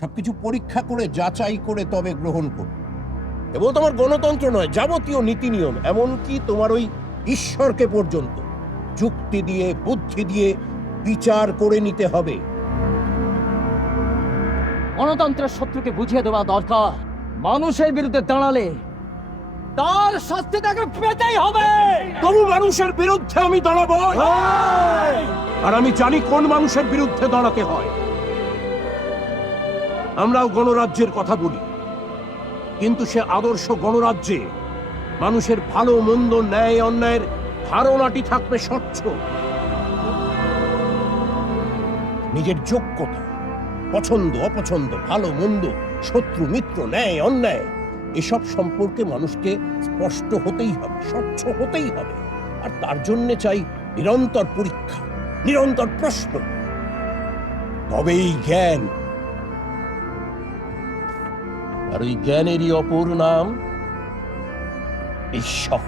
সবকিছু পরীক্ষা করে যাচাই করে তবে গ্রহণ করো। এবং তোমার গণতন্ত্র নয়, যাবতীয় নীতি নিয়ম, এমনকি তোমার ওই ঈশ্বরকে পর্যন্ত যুক্তি দিয়ে বুদ্ধি দিয়ে বিচার করে নিতে হবে। গণতন্ত্রের শত্রুকে বুঝিয়ে দেওয়া দরকার। মানুষের বিরুদ্ধে দাঁড়ালে তার শাস্তি তাকে পেতেই হবে। তবু মানুষের বিরুদ্ধে আমি দাঁড়াবো, আর আমি জানি কোন মানুষের বিরুদ্ধে দাঁড়াতে হয়। আমরাও গণরাজ্যের কথা বলি, কিন্তু সে আদর্শ গণরাজ্যে মানুষের ভালো মন্দ ন্যায় অন্যায়ের ধারণাটি থাকবে স্বচ্ছ। নিজের যোগ্যতা, পছন্দ অপছন্দ, ভালো মন্দ, শত্রু মিত্র, ন্যায় অন্যায় এসব সম্পর্কে মানুষকে স্পষ্ট হতেই হবে, স্বচ্ছ হতেই হবে। আর তার জন্য চাই নিরন্তর পরীক্ষা, নিরন্তর প্রশ্ন, তবেই জ্ঞান। আর ওই জ্ঞানেরই অপর নাম ঈশ্বর।